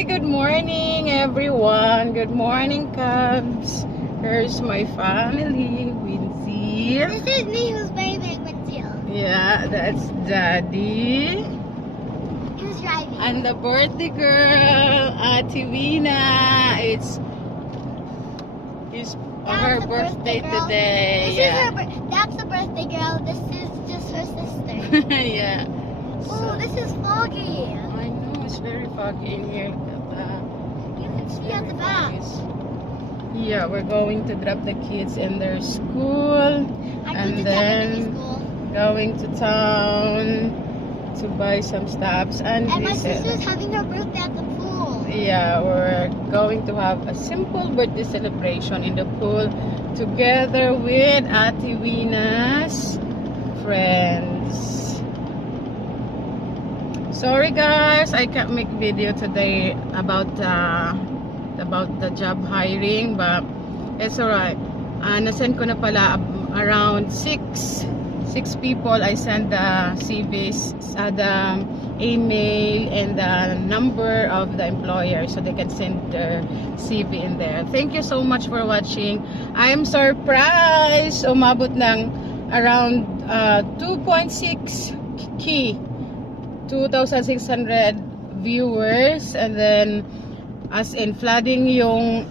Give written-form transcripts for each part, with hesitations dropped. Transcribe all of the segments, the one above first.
Hi, good morning everyone. Good morning, Cubs. Here's my family. Wincy. This is me who's very big with you. Yeah, that's Daddy. Who's driving? And the birthday girl, Ate Wina. It's her the birthday girl. today. This is her. That's the birthday girl. This is just her sister. Yeah. Oh, this is foggy. I know it's very foggy in here. Look at that. You can see at the back. Yeah, we're going to drop the kids in their school I go and to then secondary school. going to town to buy some stuffs and My visit. sister's having her birthday at the pool. Yeah, we're going to have a simple birthday celebration in the pool together with Ate Wina's friends. Sorry guys, I can't make video today about the job hiring, but it's alright. Nasend ko na pala around 6 people. I send the CVs, the email and the number of the employer so they can send their CV in there. Thank you so much for watching. I am surprised umabot ng around 2.6k 2,600 viewers, and then as in flooding yung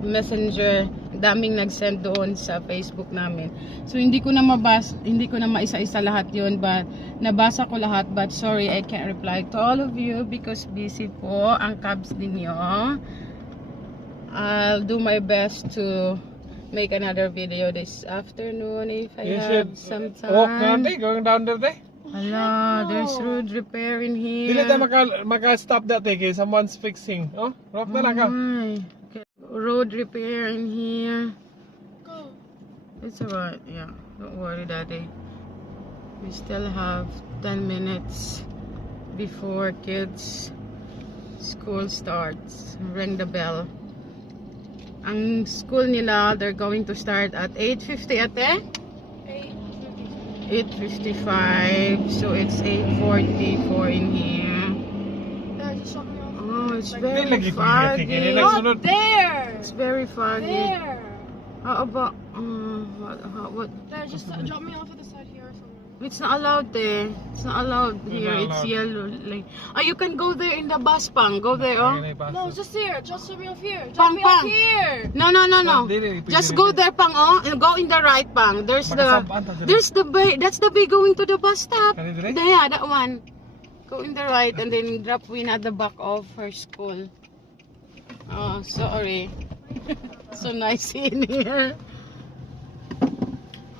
messenger, daming nag-send doon sa Facebook namin. So hindi ko na maisa-isa lahat yun, but nabasa ko lahat, but sorry I can't reply to all of you because busy po ang Cubs ninyo. I'll do my best to make another video this afternoon if I have some time. Walk down there, going down there. Hala, there's road repair in here. Dili tayo maka-stop that kay someone's fixing. Oh, walk na lang ka. Ay, okay. Road repair in here. Go. It's alright, yeah. Don't worry, Daddy. We still have 10 minutes before kids' school starts. Ring the bell. Ang school nila, they're going to start at 8:50 ate? 8:55, so it's 8:44 in here. Oh, it's very foggy. Not there. It's very foggy. There. How about what? There, just drop me off at the side here or somewhere. It's not allowed there. It's not allowed here. not It's allowed. yellow. Like, oh, you can go there in the bus, pang. Go there, oh. No, just here. Just drop me off here. Pang, Drop me off pang. here. No. Just go there, pang, oh. And go in the right, pang. That's the bay going to the bus stop. Kani dire? There, that one. Go in the right and then drop Win at the back of her school. Oh, sorry. So nice in here.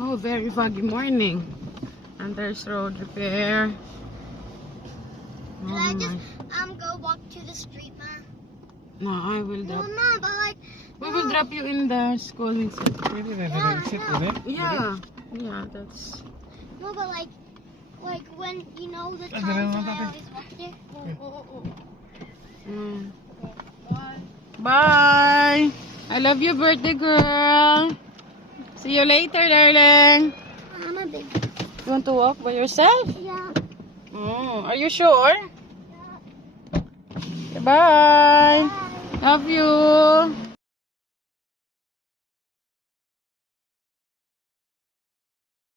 Oh, very foggy morning. And there's road repair. Oh, Can I my. just go walk to the street, ma? No, I will No, drop. ma, but like. We will drop you in the school. Yeah. Yeah, that's. No, but like when you know the Ah, times dala that na I natin. always walk there. Mm. Bye. Bye. I love you, birthday girl. See you later, darling. I'm a big. You want to walk by yourself? Yeah. Oh, are you sure? Okay, bye. Bye. Love you.